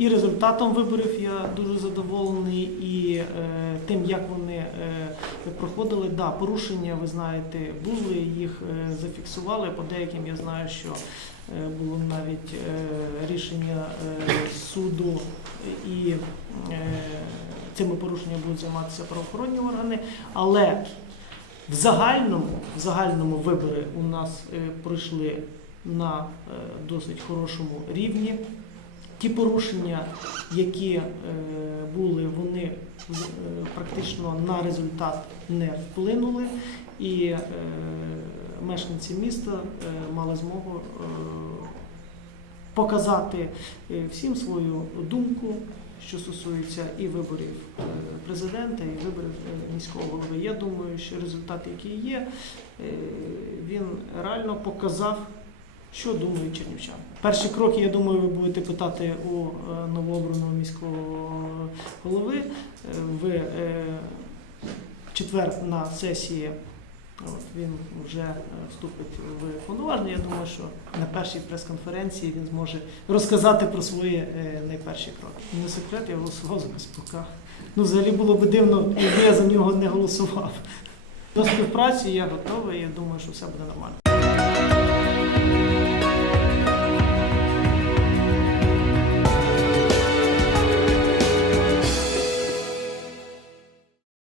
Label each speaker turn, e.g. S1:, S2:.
S1: І результатом виборів я дуже задоволений, і е, тим, як вони е, проходили. Да, порушення, ви знаєте, були, їх е, зафіксували. По деяким я знаю, що е, було навіть е, рішення е, суду, і е, цими порушеннями будуть займатися правоохоронні органи. Але в загальному, в загальному вибори у нас е, пройшли на е, досить хорошому рівні. Ті порушення, які е, були, вони е, практично на результат не вплинули, і е, мешканці міста мали змогу показати всім свою думку, що стосується і виборів президента, і виборів міського голови. Я думаю, що результат, який є, він реально показав що думають чернівчани? Перші кроки, я думаю, ви будете питати у е, новообраного міського голови. Е, В е, четвер на сесії от, він вже вступить в повноваження. Я думаю, що на першій прес-конференції він зможе розказати про свої найперші кроки. Не секрет, я голосував за Каспрука. Ну, взагалі було б дивно, якби я за нього не голосував. До співпраці я готовий, я думаю, що все буде нормально.